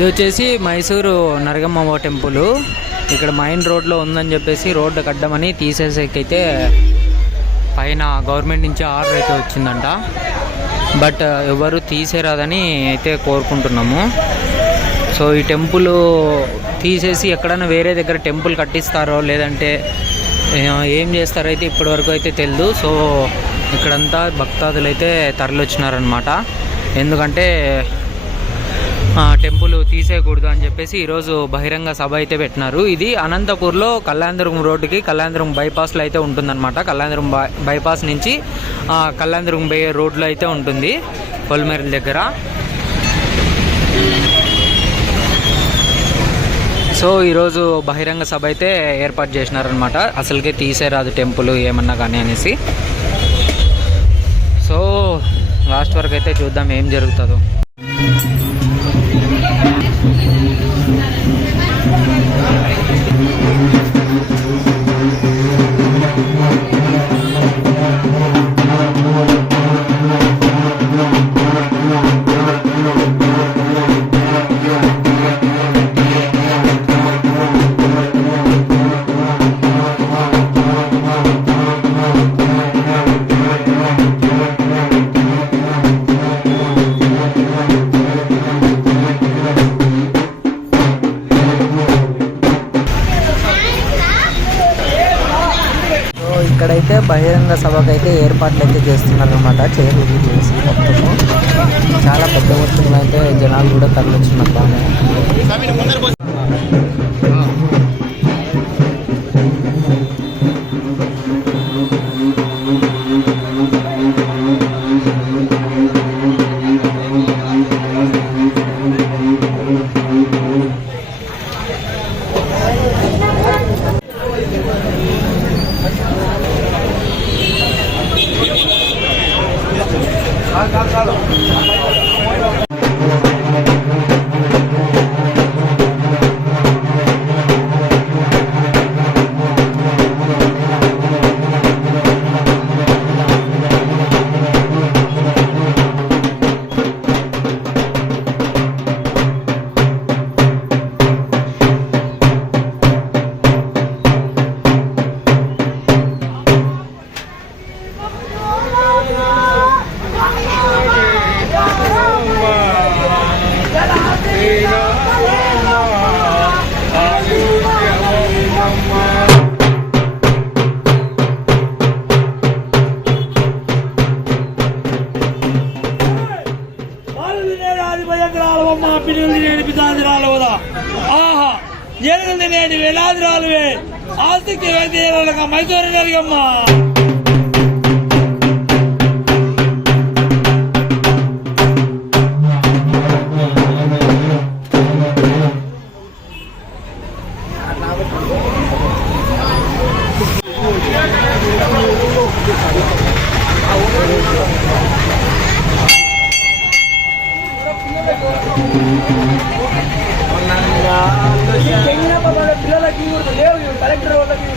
ఇది వచ్చేసి మైసూరు నరగమ్మ టెంపుల్. ఇక్కడ మైన్ రోడ్లో ఉందని చెప్పేసి రోడ్డు కట్టమని తీసేసేకైతే పైన గవర్నమెంట్ నుంచి ఆర్డర్ అయితే వచ్చిందంట. బట్ ఎవరు తీసేరాదని అయితే కోరుకుంటున్నాము. సో ఈ టెంపుల్ తీసేసి ఎక్కడైనా వేరే దగ్గర టెంపుల్ కట్టిస్తారో లేదంటే ఏం చేస్తారో అయితే ఇప్పటివరకు అయితే తెలియదు. సో ఇక్కడంతా భక్తాదులు అయితే తరలివచ్చినారనమాట. ఎందుకంటే టెంపుల్ తీసేయకూడదు అని చెప్పేసి ఈరోజు బహిరంగ సభ అయితే పెట్టినారు. ఇది అనంతపూర్లో కళ్యాణదుర్గం రోడ్డుకి కళ్యాణదుర్గం బైపాస్లో అయితే ఉంటుందన్నమాట. కళ్యాణదుర్గం బైపాస్ నుంచి కళ్యాణదుర్గం రోడ్లో అయితే ఉంటుంది పొలిమేరల దగ్గర. సో ఈరోజు బహిరంగ సభ అయితే ఏర్పాటు చేసినారనమాట. అసలుకే తీసేరాదు టెంపుల్ ఏమన్నా కానీ అనేసి. సో లాస్ట్ వరకు అయితే చూద్దాం ఏం జరుగుతుందో. ఇక్కడైతే బహిరంగ సభకు అయితే ఏర్పాట్లు అయితే చేస్తున్నారు అనమాట. చైర్లు చేసి మొత్తము చాలా పెద్ద మొత్తంలో అయితే జనాలు కూడా తరలిస్తున్నారు బాగానే. వేలాదిరాలువే ఆసక్తి వ్యక్తి మైసూరు నరగమ్మ. పిల్లలకి లేవు కలెక్టర్ వాళ్ళకి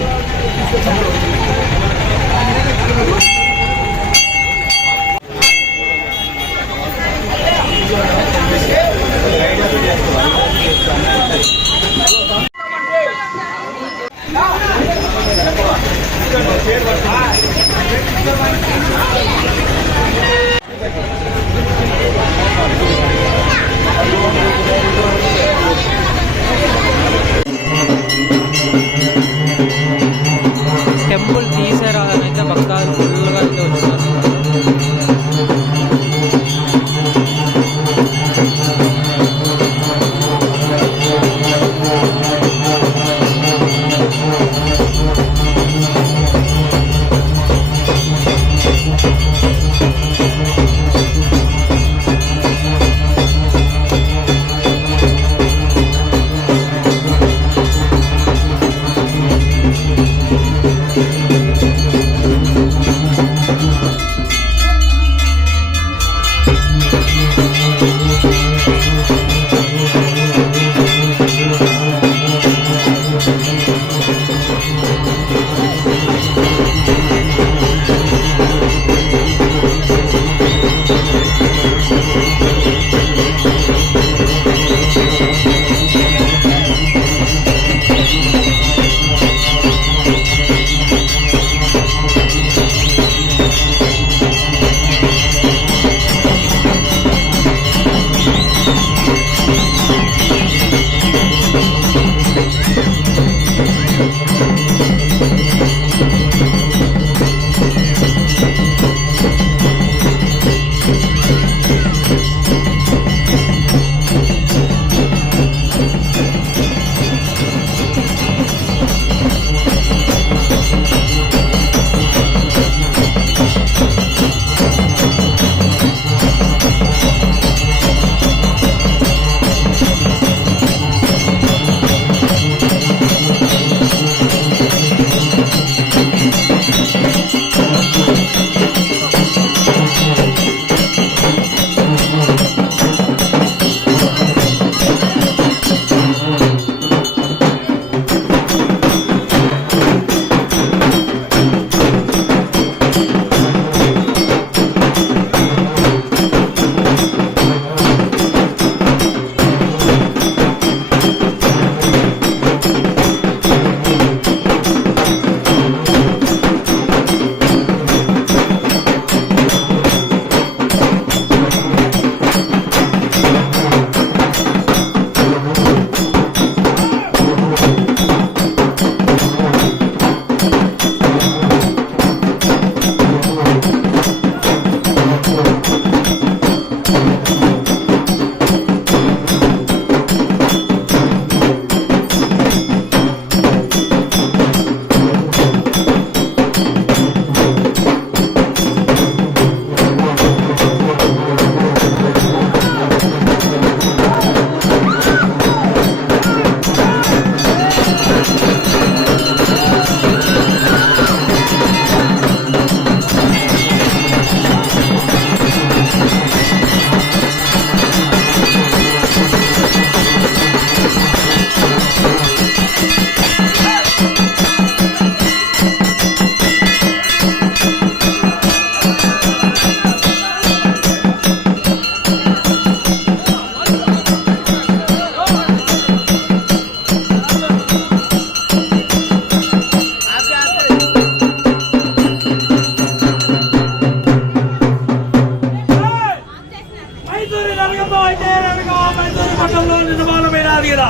మైసూరి నరగమ్మ వైద్యరగా మైసూరి పట్టణంలో నిర్మాణమైనది కదా.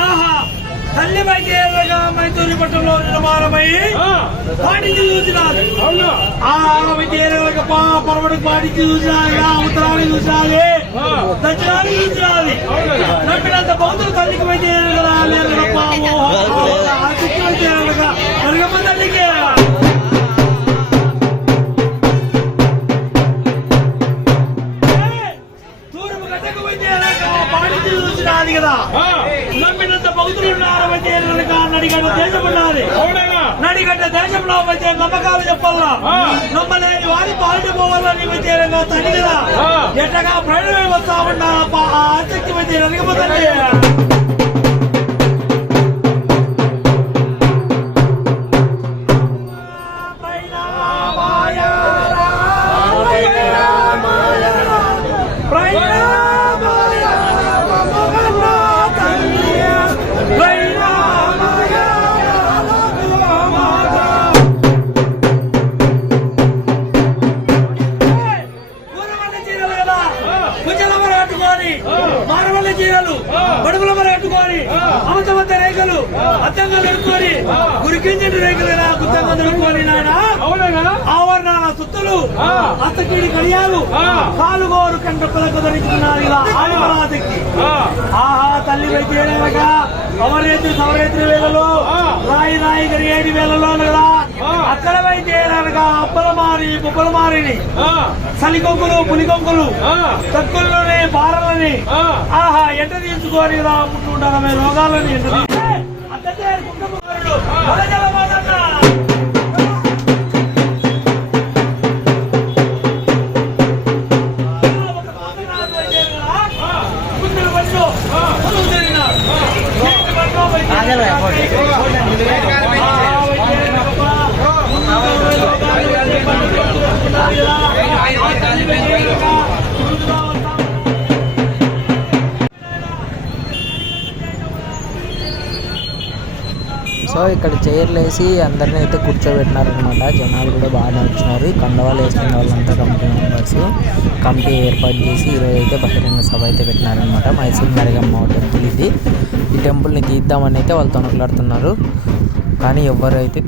ఆహా తల్లి వైద్యరగా మైసూరి పట్టణంలో నిర్మాణమై పాటించి చూసినాది. ఆ వైద్యరగా పరమడికి పాటించి చూసినాది, ఉత్తరానికి చూసినాది, దక్షిణానికి చూసినాది. నమ్మినంత బౌద్ధులు తల్లికి వైద్యరగా వైద్యరగా నరగమ్మ తల్లికి చూసినాది కదా. నమ్మినంత భక్తులు ఉన్నారు నడిగడ్డ దేశం ఉన్నది. నడిగడ్డ దేశంలో వచ్చే నమ్మకాలు చెప్పాలా, నమ్మలేని వారి పాలిటి పోవాలని వచ్చే తల్లి కదా. ఎట్టగా ప్రయాణమే వస్తా ఉన్నా ఆసక్తి వచ్చే నడిగిపోతుంది. మారవల్లి చీరలు బడుగుల మరి కట్టుకొని అమతమంత రేఖలు అద్దంగా నిలుపుకొని గురికించటి రేఖలు గుత్తంగా నిలుపుకొని నాయన ఆవరణాల సుత్తులు హస్తకీడి కడియాలు కాలుగోరు కంట పలకు ధరించుకున్నారు ఇలా ఆదిపరాశక్తి. ఆహా తల్లి వైద్యగా అవరేత్రి సవరేత్రి వేళలో రాయి రాయి గరిగేటి వేళలో కదా అక్కడ వైద్యగా అప్పలమారి ముప్పలమారిని సలికొంకులు పులికొంకులు తక్కువలోనే బారలని ఆహా ఎంట తీసుకొని రా పుట్టుంటారమే రోగాలని ఎంట సో ఇక్కడ చైర్లు వేసి అందరినీ అయితే కూర్చోబెట్టినారనమాట. జనాలు కూడా బాగానే వచ్చినారు. కండవాళ్ళు వేసుకున్న వాళ్ళంతా కమిటీ మెంబర్స్ కమిటీ ఏర్పాటు చేసి ఈరోజు అయితే బహిరంగ సభ అయితే పెట్టినారనమాట. మైసూరు నరగమ్మ టెంపుల్ ఇది. ఈ టెంపుల్ని తీద్దామని అయితే వాళ్ళు తొనకలాడుతున్నారు, కానీ ఎవ్వరు అయితే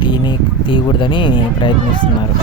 తీయకూడదని ప్రయత్నిస్తున్నారు.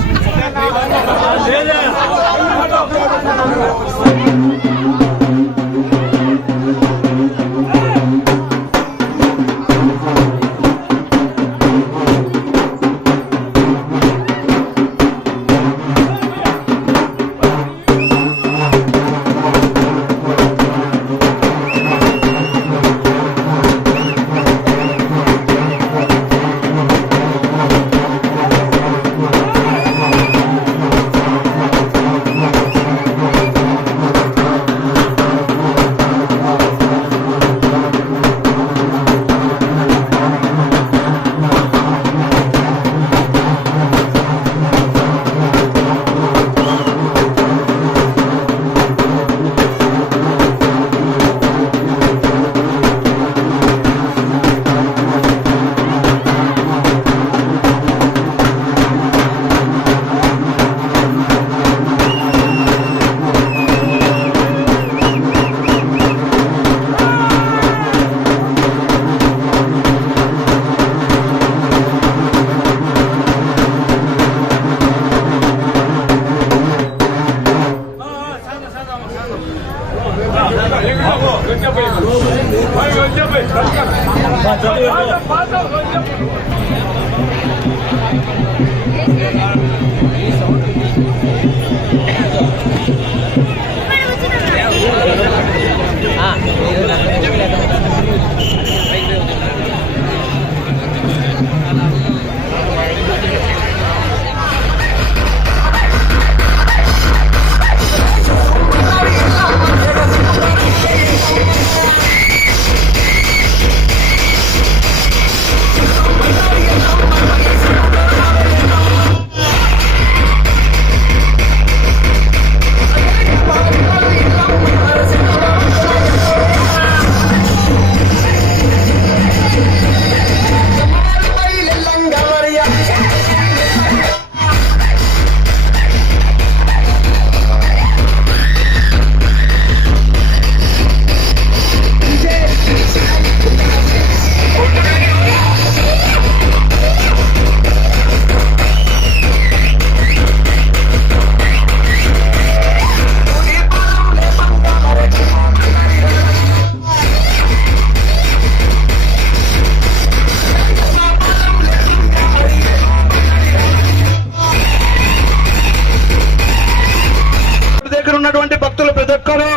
ఉన్నటువంటి భక్తులు ప్రతి ఒక్కరూ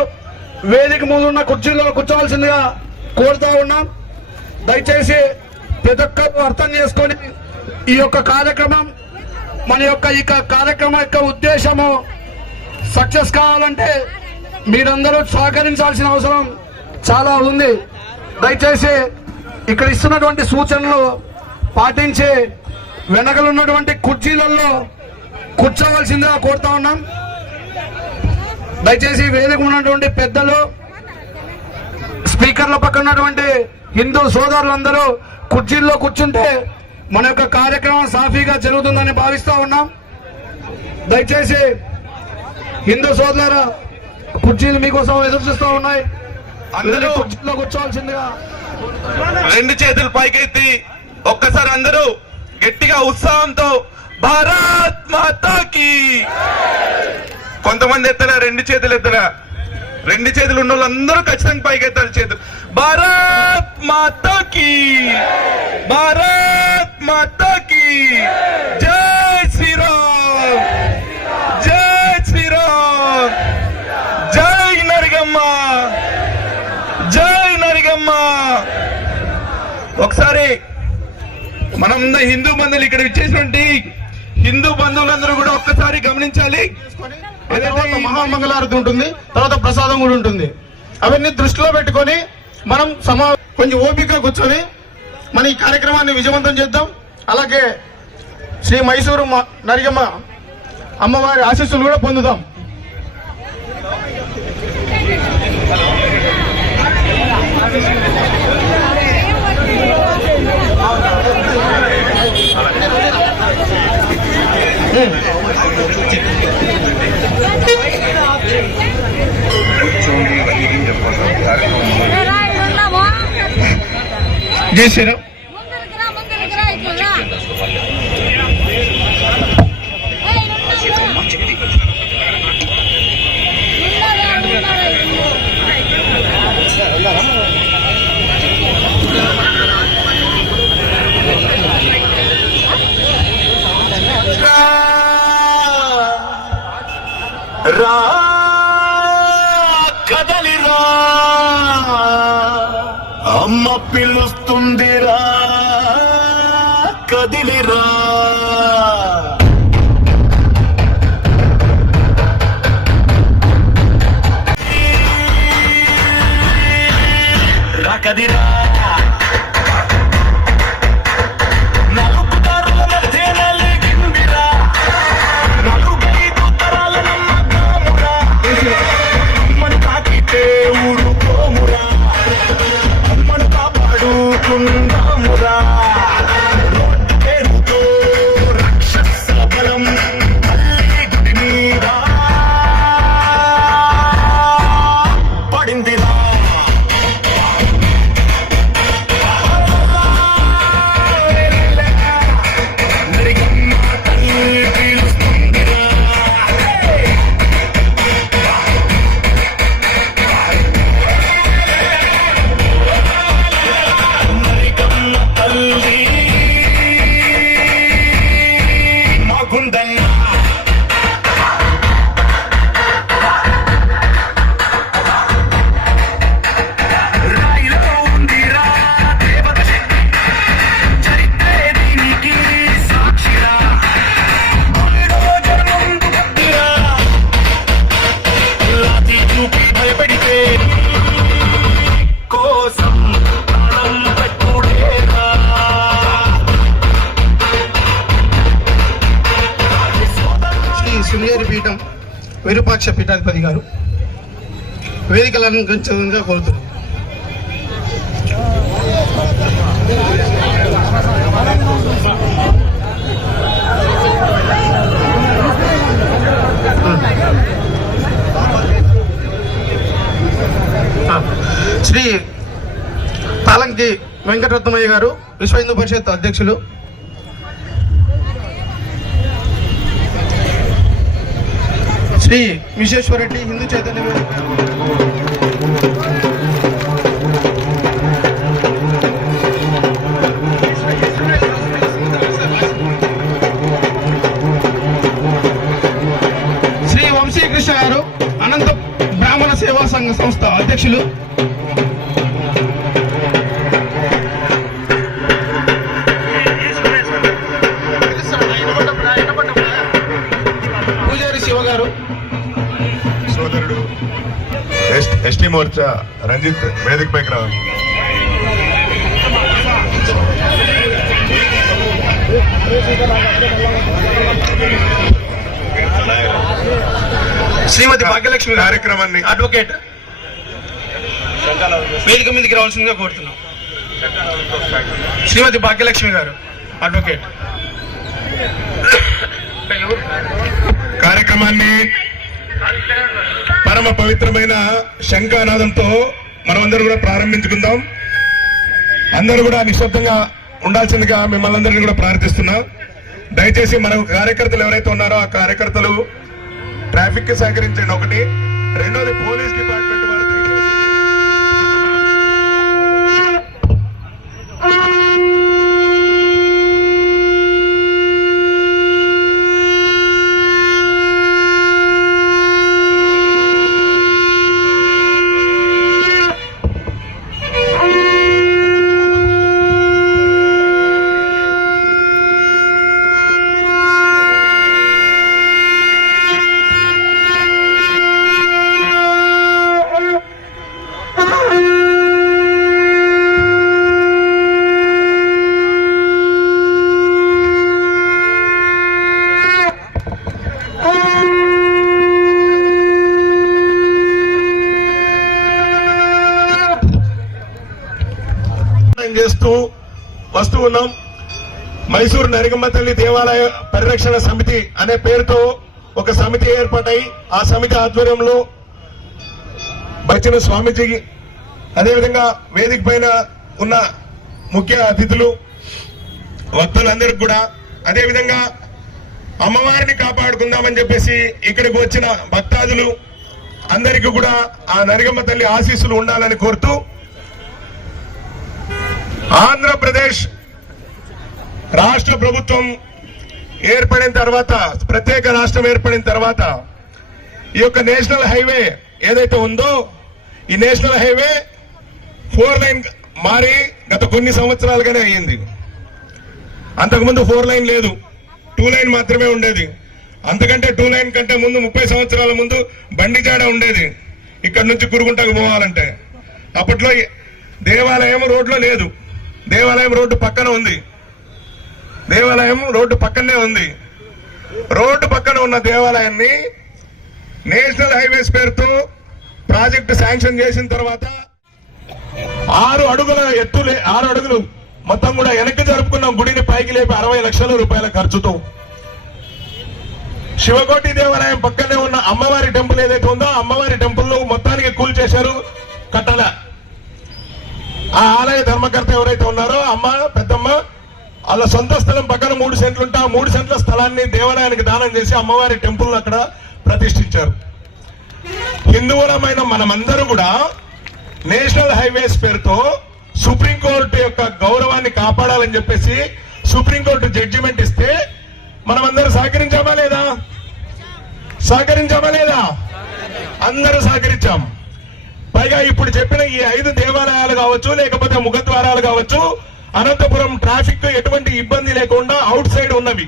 వేదిక ముందు ఉన్న కుర్చీలో కూర్చోవలసిందిగా కోరుతా ఉన్నాం. దయచేసి ప్రతి ఒక్కరు అర్థం చేసుకొని ఈ యొక్క కార్యక్రమం ఈ కార్యక్రమం యొక్క ఉద్దేశము సక్సెస్ కావాలంటే మీరందరూ సహకరించాల్సిన అవసరం చాలా ఉంది. దయచేసి ఇక్కడ ఇస్తున్నటువంటి సూచనలు పాటించి వెనకలున్నటువంటి కుర్చీలలో కూర్చోవలసిందిగా కోరుతా ఉన్నాం. దయచేసి వేదిక ఉన్నటువంటి పెద్దలు, స్పీకర్ల పక్కన ఉన్నటువంటి హిందూ సోదరులందరూ కుర్చీల్లో కూర్చుంటే మన యొక్క కార్యక్రమం సాఫీగా జరుగుతుందని భావిస్తా ఉన్నాం. దయచేసి హిందూ సోదరుల కుర్చీలు మీకోసం ఎదురు చూస్తూ ఉన్నాయి. అందరూ కుర్చీల్లో కూర్చోవలసిందిగా. రెండు చేతులు పైకెత్తి ఒక్కసారి అందరూ గట్టిగా ఉత్సాహంతో భారత్ మాతాకి. కొంతమంది ఎత్తరా, రెండు చేతులు ఎత్తరా. రెండు చేతులు ఉన్న వాళ్ళందరూ ఖచ్చితంగా పైకెత్తాలి చేతులు. భారత్ మాతాకి, భారత్ మాతాకి. జై శ్రీరామ్, జై శ్రీరామ్, జై నరిగమ్మ, జై నరిగమ్మ. ఒకసారి మనం హిందూ బంధువులు ఇక్కడ ఇచ్చేసినటువంటి హిందూ బంధువులందరూ కూడా ఒక్కసారి గమనించాలి. ఏదైతే మహామంగళారతి ఉంటుంది, తర్వాత ప్రసాదం కూడా ఉంటుంది. అవన్నీ దృష్టిలో పెట్టుకొని మనం కొంచెం ఓపిక కూర్చొని మన ఈ కార్యక్రమాన్ని విజయవంతం చేద్దాం. అలాగే శ్రీ మైసూరు నరిగమ్మ అమ్మవారి ఆశీస్సులు కూడా పొందుదాం. జై శ్రీరామ్. రా కదలిరా, అమ్మ పిలుస్తుందిరా, కదిలిరా. రా కదిరా, నలుగుదారుల మధ్య నలిగిందిరా, నలుగైదు తరాల నమ్మకమురా. అమ్మను తాకితే ఊరుకోమురా, అమ్మను కాపాడుకుందామురా. రోడ్డు పేరుతో రాక్షస బలం తల్లి గుడి మీద పడిందిరా. నరిగమ్మ తల్లి పిలుస్తుందిరా. నరిగమ్మ తల్లి మాగుందన్న. రాయిలో ఉందిరా దేవత శక్తి, చరిత్రే దీనికి సాక్షిరా. మరో జన్మందు భక్తిరా, లాఠీ చూపి భయపెడితే కోసం ప్రాణం పెట్టుడేరా. శ్రీ శృంగేరి పీఠం విరూపాక్ష పీఠాధిపతి గారు వేదికలు అలంకరించగా కోరుతున్నాం. శ్రీ తాలంకి వెంకటరత్నమయ్య గారు విశ్వ హిందూ పరిషత్ అధ్యక్షులు. శ్రీ విశ్వేశ్వరరెడ్డి హిందూ చైతన్య వేదిక. శ్రీ వంశీకృష్ణ గారు అనంత తెలంగాణ సేవా సంఘ సంస్థ అధ్యక్షులు పూజారి శివ గారు, సోదరుడు ఎస్టీ మోర్చా రంజిత్ వేదిక పైకి రావాలి. శ్రీమతి భాగ్యలక్ష్మి గారు, కార్యక్రమాన్ని అడ్వకేట్, వేదిక మీదకి రావాల్సిందిగా కోరుతున్నాం. శ్రీమతి భాగ్యలక్ష్మి గారు, అడ్వకేట్. కార్యక్రమాన్ని పరమ పవిత్రమైన శంఖానాదంతో మనమందరూ కూడా ప్రారంభించుకుందాం. అందరూ కూడా నిశ్శబ్దంగా ఉండాల్సిందిగా మిమ్మల్ని అందరినీ కూడా ప్రార్థిస్తున్నాం. దయచేసి మన కార్యకర్తలు ఎవరైతే ఉన్నారో ఆ కార్యకర్తలు ట్రాఫిక్ కి సహకరించండి. ఒకటి, రెండోది పోలీస్ డిపార్ట్మెంట్ వారు దయచేసి చేస్తూ వస్తూ ఉన్నాం. మైసూరు నరగమ్మ తల్లి దేవాలయ పరిరక్షణ సమితి అనే పేరుతో ఒక సమితి ఏర్పాటై ఆ సమితి ఆధ్వర్యంలో బచ్చిన స్వామీజీ, అదేవిధంగా వేదిక పైన ఉన్న ముఖ్య అతిథులు వక్తలందరికీ కూడా, అదేవిధంగా అమ్మవారిని కాపాడుకుందామని చెప్పేసి ఇక్కడికి వచ్చిన భక్తాదులు అందరికీ కూడా ఆ నరగమ్మ తల్లి ఆశీస్సులు ఉండాలని కోరుతూ, ఆంధ్రప్రదేశ్ రాష్ట్ర ప్రభుత్వం ఏర్పడిన తర్వాత, ప్రత్యేక రాష్ట్రం ఏర్పడిన తర్వాత ఈ యొక్క నేషనల్ హైవే ఏదైతే ఉందో ఈ నేషనల్ హైవే 4 లైన్ మారి గత కొన్ని సంవత్సరాలుగానే అయ్యింది. అంతకుముందు 4 లైన్ లేదు, 2 లైన్ మాత్రమే ఉండేది. అంతకంటే 2 లైన్ కంటే ముందు 30 సంవత్సరాల ముందు బండిజాడ ఉండేది ఇక్కడ నుంచి కురుగుంటకు పోవాలంటే. అప్పట్లో దేవాలయం రోడ్లో లేదు, దేవాలయం రోడ్డు పక్కన ఉంది. దేవాలయం రోడ్డు పక్కనే ఉంది. రోడ్డు పక్కన ఉన్న దేవాలయాన్ని నేషనల్ హైవేస్ పేరుతో ప్రాజెక్టు శాంక్షన్ చేసిన తర్వాత 6 అడుగుల ఎత్తు, 6 అడుగులు మొత్తం కూడా వెనక్కి జరుపుకున్న గుడిని పైకి లేపి 60 లక్షల రూపాయల ఖర్చుతో శివకోటి దేవాలయం పక్కనే ఉన్న అమ్మవారి టెంపుల్ ఏదైతే ఉందో అమ్మవారి టెంపుల్ మొత్తానికి కూల్ చేశారు, కట్టాల. ఆ ఆలయ ధర్మకర్త ఎవరైతే ఉన్నారో అమ్మ, పెద్దమ్మ, వాళ్ళ సొంత స్థలం పక్కన 3 సెంట్లు ఉంటే ఆ 3 సెంట్ల స్థలాన్ని దేవాలయానికి దానం చేసి అమ్మవారి టెంపుల్ అక్కడ ప్రతిష్ఠించారు. హిందువులమైన మనమందరూ కూడా నేషనల్ హైవేస్ పేరుతో సుప్రీంకోర్టు యొక్క గౌరవాన్ని కాపాడాలని చెప్పేసి సుప్రీంకోర్టు జడ్జిమెంట్ ఇస్తే మనమందరూ సహకరించామా లేదా? సహకరించామా లేదా? అందరూ సహకరించాం. పైగా ఇప్పుడు చెప్పిన ఈ 5 దేవాలయాలు కావచ్చు, లేకపోతే ముఖద్వారాలు కావచ్చు, అనంతపురం ట్రాఫిక్ ఎటువంటి ఇబ్బంది లేకుండా అవుట్ సైడ్ ఉన్నవి.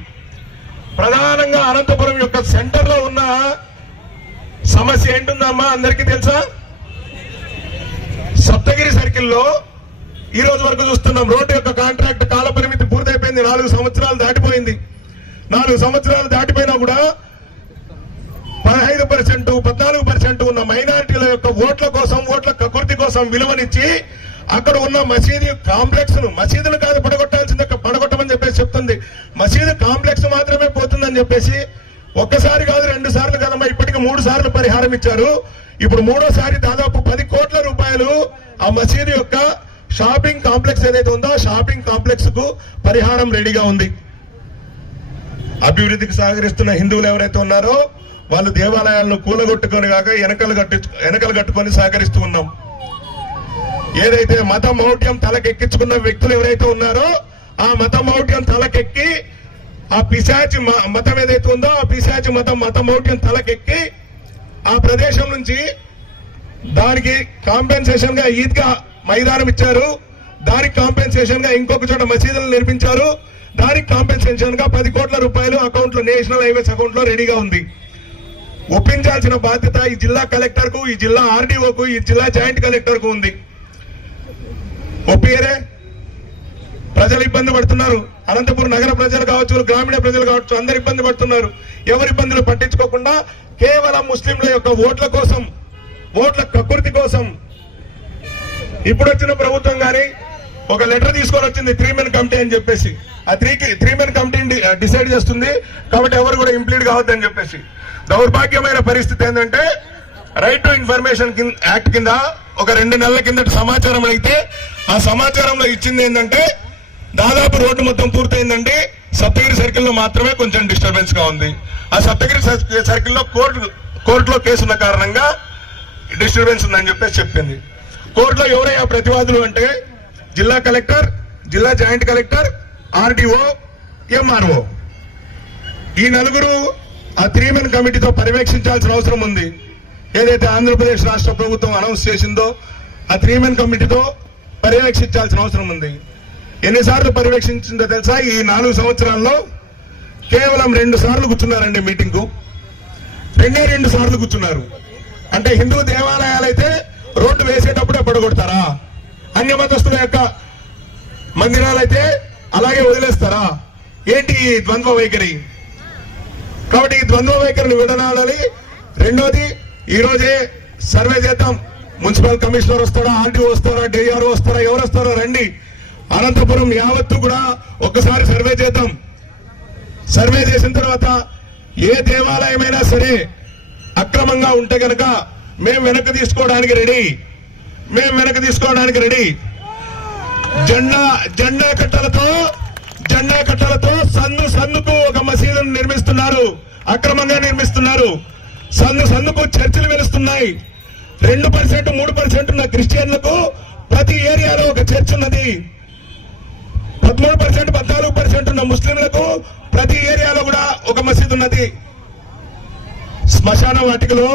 ప్రధానంగా అనంతపురం యొక్క సెంటర్ లో ఉన్న సమస్య ఏంటుందమ్మా అందరికీ తెలుసా? సప్తగిరి సర్కిల్లో ఈ రోజు వరకు చూస్తున్నాం, రోడ్డు యొక్క కాంట్రాక్ట్ కాల పరిమితి పూర్తయిపోయింది. 4 సంవత్సరాలు దాటిపోయింది. 4 సంవత్సరాలు దాటిపోయినా కూడా 15%, 14% ఉన్న మైనారిటీల యొక్క ఓట్ల కోసం, ఓట్ల కకుర్తి కోసం విలువనిచ్చి అక్కడ ఉన్న మసీదు కాంప్లెక్స్ ను, మసీదులు కాదు పడగొట్టాల్సింది, పడగొట్టమని చెప్పేసి చెప్తుంది. మసీదు కాంప్లెక్స్ మాత్రమే పోతుందని చెప్పేసి ఒక్కసారి కాదు 2 సార్లు కదమ్మా, ఇప్పటికి 3 సార్లు పరిహారం ఇచ్చారు. ఇప్పుడు 3వసారి దాదాపు 10 కోట్ల రూపాయలు ఆ మసీదు యొక్క షాపింగ్ కాంప్లెక్స్ ఏదైతే ఉందో షాపింగ్ కాంప్లెక్స్ కు పరిహారం రెడీగా ఉంది. అభివృద్ధికి సహకరిస్తున్న హిందువులు ఎవరైతే ఉన్నారో వాళ్ళు దేవాలయాలను కూలగొట్టుకొని కాక వెనకలు కట్టుకొని సహకరిస్తూ ఉన్నాం. ఏదైతే మత మౌఢ్యం తలకెక్కించుకున్న వ్యక్తులు ఎవరైతే ఉన్నారో ఆ మత మౌఢ్యం తలకెక్కి ఆ పిశాచి మతం ఏదైతే ఉందో ఆ పిశాచి మత మౌఢ్యం తలకెక్కి ఆ ప్రదేశం నుంచి దానికి కాంపెన్సేషన్ గా ఈద్గా మైదానం ఇచ్చారు, దానికి కాంపెన్సేషన్ గా ఇంకొక చోట మసీదులు నిర్మించారు, దానికి కాంపెన్సేషన్ గా 10 కోట్ల రూపాయలు అకౌంట్ లో నేషనల్ హైవేస్ అకౌంట్ లో రెడీగా ఉంది. ఒప్పించాల్సిన బాధ్యత ఈ జిల్లా కలెక్టర్ కు, ఈ జిల్లా ఆర్డీఓకు, ఈ జిల్లా జాయింట్ కలెక్టర్ కు ఉంది. ఒప్పియరే, ప్రజలు ఇబ్బంది పడుతున్నారు. అనంతపురం నగర ప్రజలు కావచ్చు, గ్రామీణ ప్రజలు కావచ్చు, అందరు ఇబ్బంది పడుతున్నారు. ఎవరి ఇబ్బందులు పట్టించుకోకుండా కేవలం ముస్లింల యొక్క ఓట్ల కోసం, ఓట్ల కకృతి కోసం ఇప్పుడు వచ్చిన ప్రభుత్వం గాని ఒక లెటర్ తీసుకొని వచ్చింది 3 మెన్ కమిటీ అని చెప్పేసి. ఆ 3 మెన్ కమిటీని డిసైడ్ చేస్తుంది కాబట్టి ఎవరు కూడా ఇంప్లీడ్ కావద్దని చెప్పేసి. దౌర్భాగ్యమైన పరిస్థితి ఏంటంటే రైట్ టు ఇన్ఫర్మేషన్ యాక్ట్ కింద ఒక 2 నెలల కిందట సమాచారం అయితే ఆ సమాచారంలో ఇచ్చింది ఏంటంటే దాదాపు రోడ్డు మొత్తం పూర్తయిందండి, సప్తగిరి సర్కిల్ లో మాత్రమే కొంచెం డిస్టర్బెన్స్ గా ఉంది. ఆ సప్తగిరి సర్కిల్ లో కోర్టులో కేసు ఉన్న కారణంగా డిస్టర్బెన్స్ ఉందని చెప్పేసి చెప్పింది. కోర్టులో ఎవరయ్యా ప్రతివాదులు అంటే జిల్లా కలెక్టర్, జిల్లా జాయింట్ కలెక్టర్, ఆర్డీఓ, ఎంఆర్ఓ. ఈ నలుగురు ఆ 3 మెన్ కమిటీతో పర్యవేక్షించాల్సిన అవసరం ఉంది. ఏదైతే ఆంధ్రప్రదేశ్ రాష్ట్ర ప్రభుత్వం అనౌన్స్ చేసిందో ఆ 3 మెన్ కమిటీతో పర్యవేక్షించాల్సిన అవసరం ఉంది. ఎన్నిసార్లు పర్యవేక్షించిందో తెలుసా? ఈ 4 సంవత్సరాల్లో కేవలం 2 సార్లు కూర్చున్నారండి మీటింగ్ కు. 2 సార్లు కూర్చున్నారు. అంటే హిందూ దేవాలయాలైతే రోడ్డు వేసేటప్పుడే పడగొడతారా? అన్య మతస్థుల యొక్క మందిరాలైతే అలాగే వదిలేస్తారా? ఏంటి ఈ ద్వంద్వ వైఖరి? కాబట్టి ఈ ద్వంద్వ వైఖరిని విడనాడాలి. రెండోది, ఈ రోజే సర్వే చేద్దాం. మున్సిపల్ కమిషనర్ వస్తారా, ఆర్డీఓ వస్తారా, డిఆర్ఓ వస్తారా, ఎవరు వస్తారో రండి. అనంతపురం యావత్తు కూడా ఒక్కసారి సర్వే చేద్దాం. సర్వే చేసిన తర్వాత ఏ దేవాలయమైనా సరే అక్రమంగా ఉంటే కనుక మేము వెనక్కి తీసుకోవడానికి రెడీ, మేము వెనక్కి తీసుకోవడానికి రెడీ. జెండా కట్టలతో సందుకు ఒక మసీదును నిర్మిస్తున్నారు, అక్రమంగా నిర్మిస్తున్నారు. సందుకు చర్చిలు వెలుస్తున్నాయి. 2%, 3% ఉన్న క్రిస్టియన్లకు ప్రతి ఏరియాలో ఒక చర్చ్ ఉన్నది. 13%, 14% ఉన్న ముస్లింలకు ప్రతి ఏరియాలో కూడా ఒక మసీదు ఉన్నది. శ్మశాన వాటికలో,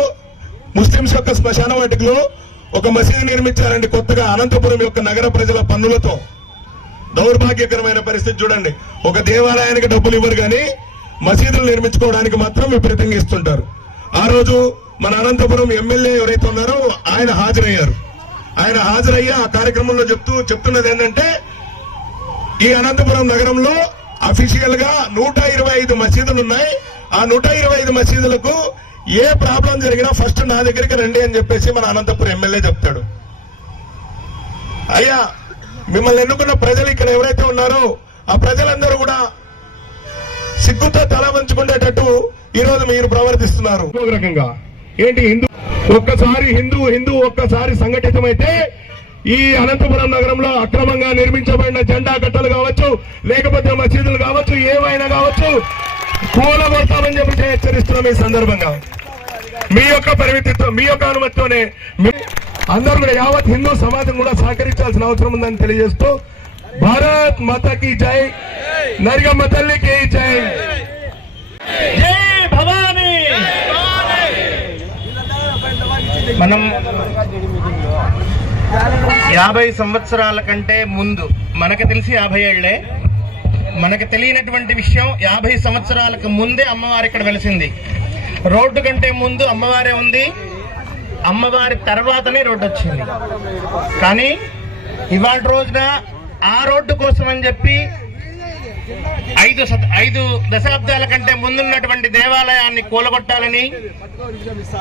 ముస్లింస్ యొక్క శ్మశాన వాటికలో ఒక మసీదు నిర్మించారండి కొత్తగా అనంతపురం యొక్క నగర ప్రజల పన్నులతో. దౌర్భాగ్యకరమైన పరిస్థితి చూడండి. ఒక దేవాలయానికి డబ్బులు ఇవ్వరు కానీ మసీదులు నిర్మించుకోవడానికి మాత్రం విపరీతంగా ఇస్తుంటారు. ఆ రోజు మన అనంతపురం ఎమ్మెల్యే ఎవరైతే ఉన్నారో ఆయన హాజరయ్యారు. ఆయన హాజరయ్యి ఆ కార్యక్రమంలో చెప్తున్నది ఏంటంటే ఈ అనంతపురం నగరంలో అఫీషియల్ గా 125 మసీదులు ఉన్నాయి. ఆ 125 మసీదులకు ఏ ప్రాబ్లం జరిగినా ఫస్ట్ నా దగ్గరికి రండి అని చెప్పేసి మన అనంతపురం ఎమ్మెల్యే చెప్తాడు. అయ్యా, మిమ్మల్ని ఎన్నుకున్న ప్రజలు ఇక్కడ ఎవరైతే ఉన్నారో ఆ ప్రజలందరూ కూడా సిగ్గుతో తల వంచుకునేటట్టు ఈ రోజు మీరు ప్రవర్తిస్తున్నారు. ఒక రకంగా ఏంటి హిందూ ఒక్కసారి సంఘటితమైతే ఈ అనంతపురం నగరంలో అక్రమంగా నిర్మించబడిన జెండా కట్టలు కావచ్చు, లేకపోతే మసీదులు కావచ్చు, ఏవైనా కావచ్చు, కూలగొడతామని చెప్పి హెచ్చరిస్తున్నాం. ఈ సందర్భంగా మీ యొక్క పరిమితితో, మీ యొక్క అనుమతితోనే అందరూ కూడా యావత్ హిందూ సమాజం కూడా సహకరించాల్సిన అవసరం ఉందని తెలియజేస్తూ భారత్ మాతాకి జై, నరిగమ్మ తల్లికి జై, జై భవానీ. మనం 50 సంవత్సరాల కంటే ముందు, మనకు తెలిసి 50 ఏళ్లే, మనకు తెలియనటువంటి విషయం 50 సంవత్సరాలకు ముందే అమ్మవారు ఇక్కడ వెలిసింది. రోడ్డు కంటే ముందు అమ్మవారే ఉంది, అమ్మవారి తర్వాతనే రోడ్డు వచ్చింది. కానీ ఇవాళ రోజున ఆ రోడ్డు కోసం అని చెప్పి 5 దశాబ్దాల కంటే ముందున్నటువంటి దేవాలయాన్ని కూలగొట్టాలని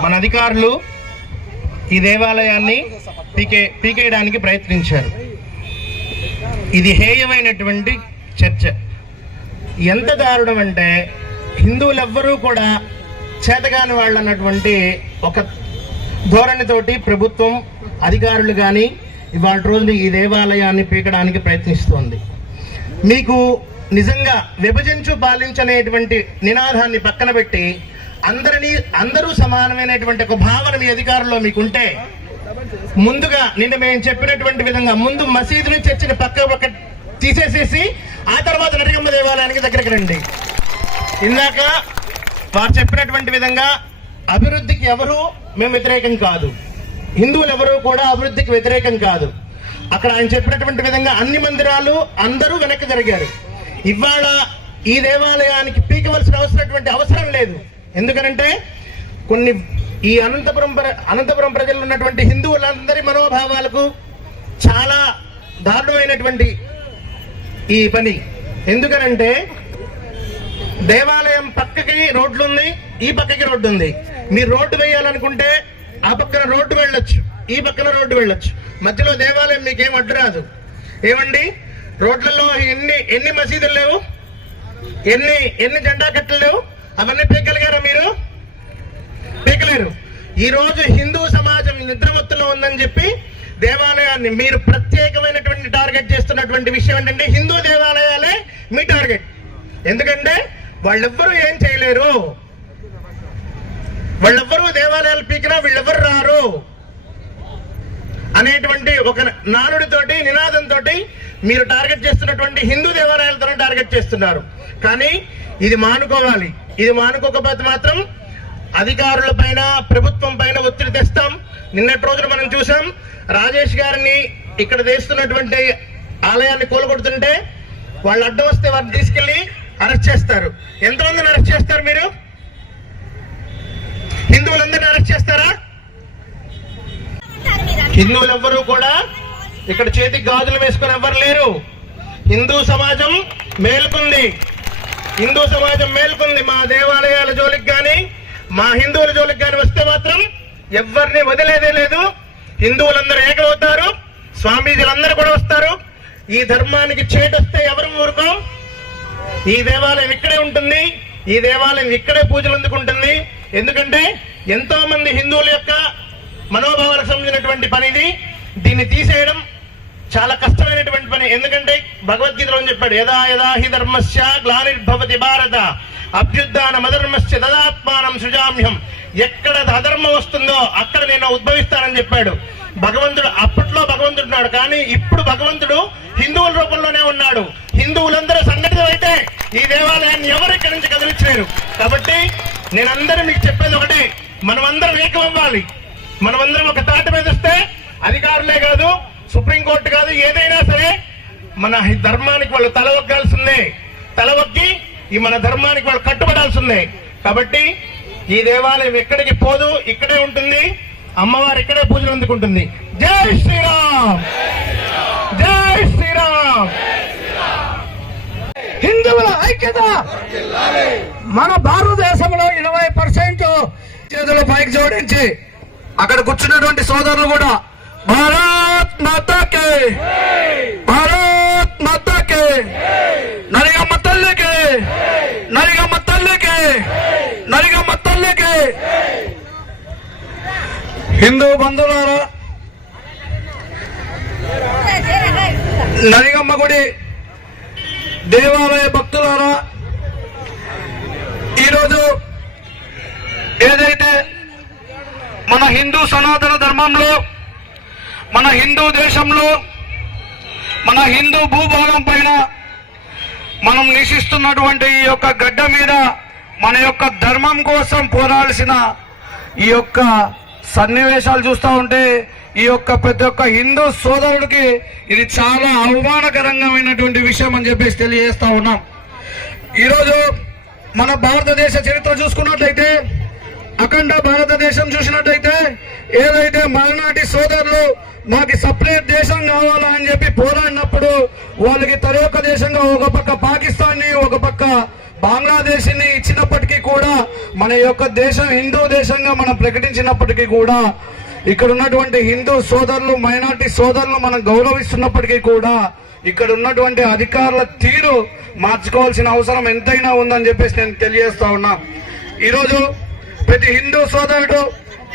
మన అధికారులు ఈ దేవాలయాన్ని పీకేయడానికి ప్రయత్నించారు. ఇది హేయమైనటువంటి చర్చ. ఎంత దారుణం అంటే హిందువులెవ్వరూ కూడా చేతగాని వాళ్ళు అన్నటువంటి ఒక ధోరణితోటి ప్రభుత్వం, అధికారులు కానీ ఇవాళ రోజున ఈ దేవాలయాన్ని పీకడానికి ప్రయత్నిస్తోంది. మీకు నిజంగా విభజించు పాలించనేటువంటి నినాదాన్ని పక్కన పెట్టి అందరూ సమానమైనటువంటి ఒక భావన మీ అధికారంలో మీకుంటే ముందుగా నిన్న మేము చెప్పినటువంటి విధంగా ముందు మసీదుని చర్చిని పక్క తీసేసేసి ఆ తర్వాత నరిగమ్మ దేవాలయానికి దగ్గరికి రండి. ఇందాక వారు చెప్పినటువంటి విధంగా అభివృద్ధికి ఎవరు మేము వ్యతిరేకం కాదు. హిందువులు ఎవరూ కూడా అభివృద్ధికి వ్యతిరేకం కాదు. అక్కడ ఆయన చెప్పినటువంటి విధంగా అన్ని మందిరాలు అందరూ వెనక్కి జరిగారు. ఇవాళ ఈ దేవాలయానికి పీకవలసిన అవసరం లేదు. ఎందుకనంటే కొన్ని ఈ అనంతపురం ప్రజలు ఉన్నటువంటి హిందువులందరి మనోభావాలకు చాలా దారుణమైనటువంటి ఈ పని. ఎందుకనంటే దేవాలయం పక్కకి రోడ్లు ఉంది, ఈ పక్కకి రోడ్డు ఉంది. మీరు రోడ్డు వేయాలనుకుంటే ఆ పక్కన రోడ్డు వెళ్ళొచ్చు, ఈ పక్కన రోడ్డు వెళ్ళొచ్చు. మధ్యలో దేవాలయం మీకేం అడ్డు రాదు. ఏమండి, రోడ్లలో ఎన్ని మసీదులు లేవు, ఎన్ని జెండా కట్టలు లేవు, అవన్నీ పీకగలిగారా మీరు? పీకలేరు. ఈ రోజు హిందూ సమాజం నిద్రమత్తులో ఉందని చెప్పి దేవాలయాన్ని మీరు ప్రత్యేకమైనటువంటి టార్గెట్ చేస్తున్నటువంటి విషయం ఏంటంటే హిందూ దేవాలయాలే మీ టార్గెట్. ఎందుకంటే వాళ్ళెవ్వరూ ఏం చేయలేరు, వాళ్ళెవ్వరూ దేవాలయాలు పీకినా వీళ్ళెవ్వరు రారు అనేటువంటి ఒక నానుడితోటి నినాదంతో మీరు టార్గెట్ చేస్తున్నటువంటి హిందూ దేవాలయాలతో టార్గెట్ చేస్తున్నారు. కానీ ఇది మానుకోవాలి. ఇది మానుకోకపోతే మాత్రం అధికారుల పైన, ప్రభుత్వం పైన ఒత్తిడి తెస్తాం. నిన్నటి రోజున మనం చూసాం, రాజేష్ గారిని ఇక్కడ చేస్తున్నటువంటి ఆలయాన్ని కూలగొడుతుంటే వాళ్ళు అడ్డం వస్తే వారిని తీసుకెళ్లి అరెస్ట్ చేస్తారు. ఎంతమందిని అరెస్ట్ చేస్తారు మీరు? హిందువులందరినీ అరెస్ట్ చేస్తారా? హిందువులు ఎవ్వరూ కూడా ఇక్కడ చేతికి గాజులు వేసుకుని ఎవ్వరు లేరు. హిందూ సమాజం మేల్కొంది, హిందూ సమాజం మేల్కొంది. మా దేవాలయాల జోలికి కానీ, మా హిందువుల జోలికి కానీ వస్తే మాత్రం ఎవరిని వదిలేదే లేదు. హిందువులందరూ ఏకమవుతారు, స్వామీజీలందరూ కూడా వస్తారు. ఈ ధర్మానికి చేటొస్తే ఎవరు ఊరుకోం. ఈ దేవాలయం ఇక్కడే ఉంటుంది, ఈ దేవాలయం ఇక్కడే పూజలు అందుకుంటుంది. ఎందుకంటే ఎంతో మంది హిందువుల యొక్క మనోభావాలకు సంబంధించినటువంటి పని ఇది. దీన్ని తీసేయడం చాలా కష్టమైనటువంటి పని. ఎందుకంటే భగవద్గీతలో చెప్పాడు, యదా యదా హి ధర్మస్య గ్లానిర్భవతి భారత అభ్యుత్థానం అధర్మస్య తదాత్మానం సృజామ్యహం. ఎక్కడ అధర్మం వస్తుందో అక్కడ నేను ఉద్భవిస్తానని చెప్పాడు భగవంతుడు. అప్పట్లో భగవంతుడు ఉన్నాడు, కానీ ఇప్పుడు భగవంతుడు హిందువుల రూపంలోనే ఉన్నాడు. హిందువులందరూ సంఘటితమైతే ఈ దేవాలయాన్ని ఎవరు ఇక్కడి నుంచి కదిలించలేరు. కాబట్టి నేనందరూ మీకు చెప్పేది ఒకటే, మనమందరం ఏకమవ్వాలి. మనమందరం ఒక తాటి మీద వస్తే అధికారులే కాదు, సుప్రీంకోర్టు కాదు, ఏదైనా సరే మన ధర్మానికి వాళ్ళు తలవగ్గాల్సిందే. తలవగ్గి ఈ మన ధర్మానికి వాళ్ళు కట్టుబడాల్సిందే. కాబట్టి ఈ దేవాలయం ఎక్కడికి పోదు, ఇక్కడే ఉంటుంది. అమ్మవారు ఇక్కడే పూజలు అందుకుంటుంది. జై శ్రీరామ్, జై శ్రీరామ్. హిందువుల ఐక్యత. మన భారతదేశంలో 20% చేతుల పైకి జోడించి అక్కడ కూర్చున్నటువంటి సోదరులు కూడా భారత్ మాతాకే, భారత్ మాతాకే, నరిగమ్మ తల్లికి, నరిగమ్మ తల్లికి, నరిగమ్మ తల్లికి. హిందూ బంధువులారా, నరిగమ్మ గుడి దేవాలయ భక్తులారా, ఈరోజు ఏదైతే మన హిందూ సనాతన ధర్మంలో, మన హిందూ దేశంలో, మన హిందూ భూభాగం పైన మనం నివసిస్తున్నటువంటి ఈ యొక్క గడ్డ మీద మన యొక్క ధర్మం కోసం పోరాడాల్సిన ఈ యొక్క సన్నివేశాలు చూస్తూ ఉంటే ఈ యొక్క ప్రతి ఒక్క హిందూ సోదరుడికి ఇది చాలా అవమానకరంగామైనటువంటి విషయం అని చెప్పేసి తెలియజేస్తా ఉన్నాం. ఈరోజు మన భారతదేశ చరిత్ర చూసుకున్నట్లయితే, అఖండ భారతదేశం చూసినట్టయితే, ఏదైతే మలనాటి సోదరులు మాకు సపరేట్ దేశం కావాలా అని చెప్పి పోరాడినప్పుడు వాళ్ళకి తరొక దేశంగా ఒక పక్క పాకిస్తాన్ ని, ఒక పక్క బంగ్లాదేశ్ ని ఇచ్చినప్పటికీ కూడా, మన యొక్క దేశం హిందూ దేశంగా మనం ప్రకటించినప్పటికీ కూడా, ఇక్కడ ఉన్నటువంటి హిందూ సోదరులు, మైనార్టీ సోదరులు మనం గౌరవిస్తున్నప్పటికీ కూడా ఇక్కడ ఉన్నటువంటి అధికారుల తీరు మార్చుకోవాల్సిన అవసరం ఎంతైనా ఉందని చెప్పేసి నేను తెలియజేస్తా ఉన్నా. ఈరోజు ప్రతి హిందూ సోదరుడు,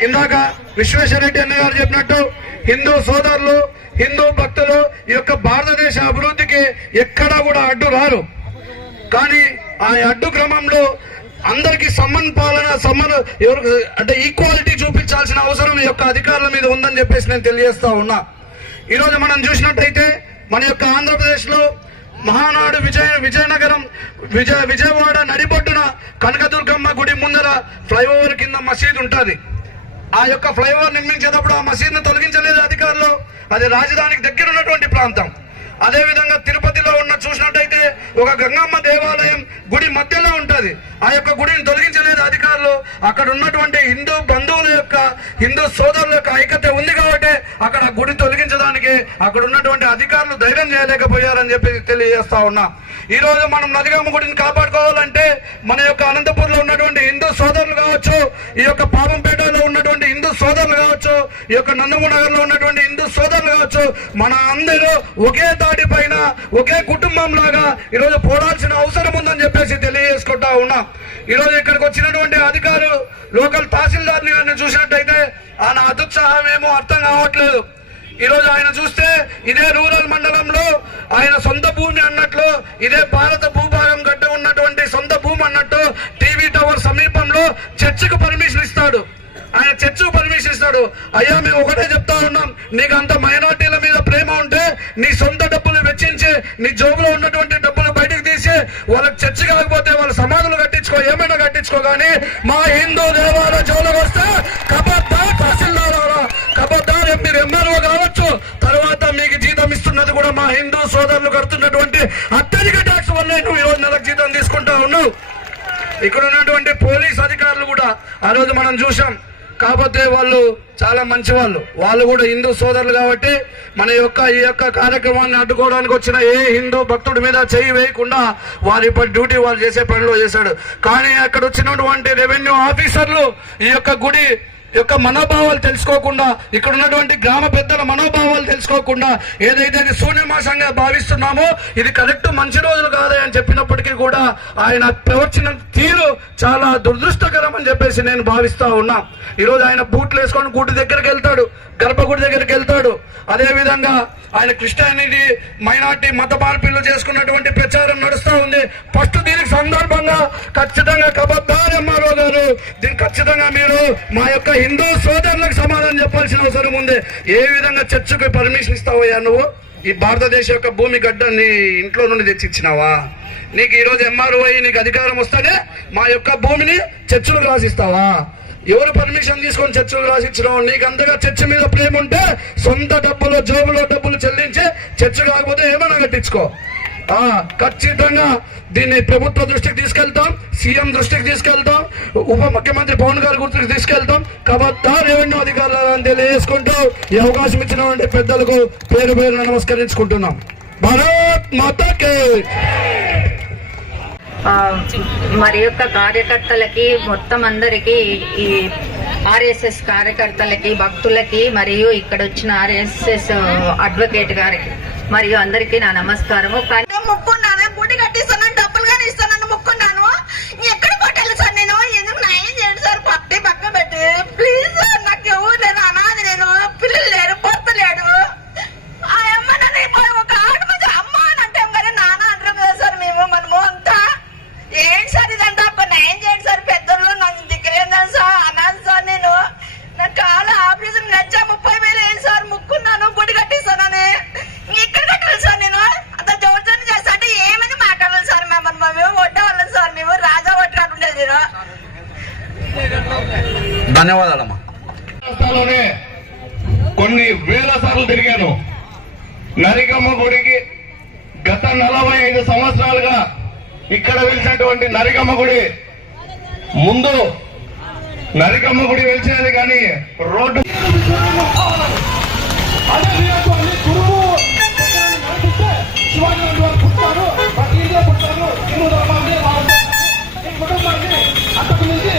ఇందాక విశ్వేశ్వరరెడ్డి అన్న గారు చెప్పినట్టు, హిందూ సోదరులు, హిందూ భక్తులు ఈ యొక్క భారతదేశ అభివృద్ధికి ఎక్కడా కూడా అడ్డు రారు. కానీ ఆ అడ్డు క్రమంలో అందరికీ ఎవరు అంటే ఈక్వాలిటీ చూపించాల్సిన అవసరం ఈ యొక్క అధికారుల మీద ఉందని చెప్పేసి నేను తెలియజేస్తా ఉన్నా. ఈరోజు మనం చూసినట్టయితే మన యొక్క ఆంధ్రప్రదేశ్ లో మహానాడు విజయనగరం విజయవాడ నడిబొడ్డున కనకదుర్గమ్మ గుడి ముందర ఫ్లైఓవర్ కింద మసీద్ ఉంటుంది. ఆ యొక్క ఫ్లైఓవర్ నిర్మించేటప్పుడు ఆ మసీదును తొలగించలేదు అధికారులు. అది రాజధానికి దగ్గర ఉన్నటువంటి ప్రాంతం. అదే విధంగా తిరుపతిలో ఉన్న చూసినట్టయితే ఒక గంగమ్మ దేవాలయం గుడి మధ్యలో ఉంటది. ఆ యొక్క గుడిని తొలగించలేదు అధికారులు. అక్కడ ఉన్నటువంటి హిందూ బంధువుల యొక్క హిందూ సోదరుల యొక్క ఐక్యత ఉంది కాబట్టి అక్కడ గుడి తొలగించడానికి అక్కడ ఉన్నటువంటి అధికారులు ధైర్యం చేయలేకపోయారని చెప్పి తెలియజేస్తా ఉన్నా. ఈ రోజు మనం నదిగమ్మ గుడిని కాపాడుకోవాలంటే మన యొక్క అనంతపూర్లో ఉన్నటువంటి హిందూ సోదరులు కావచ్చు, ఈ యొక్క పాపంపేటలో ఉన్నటువంటి హిందూ సోదరులు కావచ్చు, ఈ యొక్క నందమూనగర్ లో ఉన్నటువంటి హిందూ సోదరులు కావచ్చు, మన అందరూ ఒకే తాటి పైన ఒకే కుటుంబం లాగా ఈరోజు పోరాల్సిన అవసరం ఉందని చెప్పేసి తెలియజేసుకుంటా ఉన్నా. ఈరోజు ఇక్కడికి వచ్చినటువంటి అధికారులు లోకల్ తహసీల్దార్ని గారిని చూసినట్టయితే ఆయన అత్యుత్సాహం ఏమో అర్థం కావట్లేదు. ఈ రోజు ఆయన చూస్తే ఇదే రూరల్ మండలంలో ఆయన సొంత భూమి అన్నట్లు, ఇదే భారత భూభాగం గడ్డ ఉన్నటువంటి సొంత భూమి అన్నట్టు టీవీ టవర్ సమీపంలో చర్చికి పర్మిషన్ ఇస్తాడు. ఆయన చర్చికి పర్మిషన్ ఇస్తాడు. అయ్యా మేము ఒకటే చెప్తా ఉన్నాం, నీకు అంత మైనార్టీల మీద ప్రేమ ఉంటే నీ సొంత డబ్బులు వెచ్చించి నీ జోబులో ఉన్నటువంటి డబ్బులు బయటకు తీసి వాళ్ళకి చర్చి కాకపోతే వాళ్ళ సమాధులు కట్టించుకో, ఏమైనా కట్టించుకో, కానీ మా హిందూ దేవాలయ జోలికి వస్తే కబద్దార్ తహసీల్దార్ కబద్దార్ మీరు ఎంఆర్ఓ కావచ్చు, తర్వాత మీకు జీతం ఇస్తున్నది కూడా మా హిందూ సోదరులు కడుతున్నటువంటి అత్యధిక ట్యాక్స్ వల్లే నువ్వు ఈరోజు నెలకు జీతం తీసుకుంటా ఉన్నావు. ఇక్కడ ఉన్నటువంటి పోలీస్ అధికారులు కూడా ఆ రోజు మనం చూసాం. కాకపోతే వాళ్ళు చాలా మంచి వాళ్ళు కూడా హిందూ సోదరులు కాబట్టి మన యొక్క ఈ యొక్క కార్యక్రమాన్ని అడ్డుకోవడానికి వచ్చిన ఏ హిందూ భక్తుడి మీద చేయి వేయకుండా వారి డ్యూటీ వాళ్ళు చేసే పనిలో చేశాడు. కానీ అక్కడ వచ్చినటువంటి రెవెన్యూ ఆఫీసర్లు ఈ యొక్క గుడి యొక్క మనోభావాలు తెలుసుకోకుండా, ఇక్కడ ఉన్నటువంటి గ్రామ పెద్దల మనోభావాలు తెలుసుకోకుండా ఏదైతే శూన్యమాసంగా భావిస్తున్నామో ఇది కరెక్ట్ మంచి రోజులు కాదే అని చెప్పినప్పటికీ కూడా ఆయన ప్రవర్తిన తీరు చాలా దురదృష్టకరం అని చెప్పేసి నేను భావిస్తా ఉన్నా. ఈరోజు ఆయన బూట్లు వేసుకొని గుడి దగ్గరికి వెళ్తాడు, గర్భగుడి దగ్గరికి వెళ్తాడు. అదే విధంగా ఆయన క్రిస్టియానిటీ మైనార్టీ మత మార్పిళ్లు చేసుకున్నటువంటి ప్రచారం నడుస్తా ఉంది. ఫస్ట్ దీనికి సందర్భంగా ఖచ్చితంగా కబద్దార్ ఎంఆర్ఓ గారు, దీనికి ఖచ్చితంగా మీరు మా యొక్క హిందూ సోదరులకు సమాధానం చెప్పాల్సిన అవసరం ఉంది. ఏ విధంగా చర్చకు పర్మిషన్ ఇస్తావయ్యా నువ్వు? ఈ భారతదేశ యొక్క భూమి గడ్డ నీ ఇంట్లో నుండి తెచ్చిచ్చినావా? నీకు ఈ రోజు ఎంఆర్ఓ అయ్యి నీకు అధికారం వస్తేనే మా యొక్క భూమిని చర్చలకు రాసిస్తావా? ఎవరు పర్మిషన్ తీసుకొని చర్చలు రాసిచ్చినావు? నీకు అంతగా చర్చ మీద ప్రేమ ఉంటే సొంత డబ్బులు జోబులో డబ్బులు చెల్లించి చర్చ కాకపోతే ఏమైనా కట్టించుకో. ఖచ్చితంగా దీన్ని ప్రభుత్వ దృష్టికి తీసుకెళ్తాం, సీఎం దృష్టికి తీసుకెళ్తాం, ఉప ముఖ్యమంత్రి పవన్ గారి గుర్తుకి తీసుకెళ్తాం. కాబట్టి రెవెన్యూ అధికారులను తెలియజేసుకుంటూ ఈ అవకాశం ఇచ్చినటువంటి పెద్దలకు పేరు పేరున నమస్కరించుకుంటున్నాం. భారత్ మాతాకి. మరి యొక్క కార్యకర్తలకి మొత్తం అందరికి, ఈ ఆర్ఎస్ఎస్ కార్యకర్తలకి, భక్తులకి, మరియు ఇక్కడ వచ్చిన ఆర్ఎస్ఎస్ అడ్వకేట్ గారికి మరియు అందరికీ నా నమస్కారము. ముక్కున్నాను, గుడి కట్టిస్తాను, డబ్బులు కానీ ఇస్తానని ముక్కున్నాను. ఎక్కడ కొట్టాలి సార్? నేను ఎందుకు న్యాయం చేయండి సార్. పట్టి పక్క పెట్టి ప్లీజ్ సార్. నాకు ఎవరు లేరు, అనాది నేను, పిల్లలు లేరు, భర్త లేడు. ఆ అమ్మ నన్ను ఒక ఆట మంది అమ్మ అని అంటాం కానీ నాన్న అంటాం కదా సార్ మేము. మనము అంతా ఏంటి సార్ ఇదంతా? ఒక న్యాయం చేయండి సార్. పెద్దలు నన్ను దిగ్గరేందని సార్ అనాది సార్. నేను నా కాలు ఆపరేషన్ నచ్చా 30,000 వేలు సార్. ముక్కున్నాను, గుడి కట్టిస్తానని. ఎక్కడ కట్టాలి సార్? నేను అంత జోర్జన్ చేస్తా అంటే ఏమని మాట్లాడాలి సార్? మేము ఒడ్డవాళ్ళం సార్. మేము రాజా ఒట్టుకుండేది నేను. ధన్యవాదాలమ్మా. కొన్ని వేల సార్లు తిరిగాను. నరికమ్మ గుడికి గత 45 సంవత్సరాలుగా ఇక్కడ వెలిసినటువంటి నరికమ్మ గుడి, ముందు నరికమ్మ గుడి వెలిసినది కానీ రోడ్డు కుటుంబాన్ని అంతకు మించి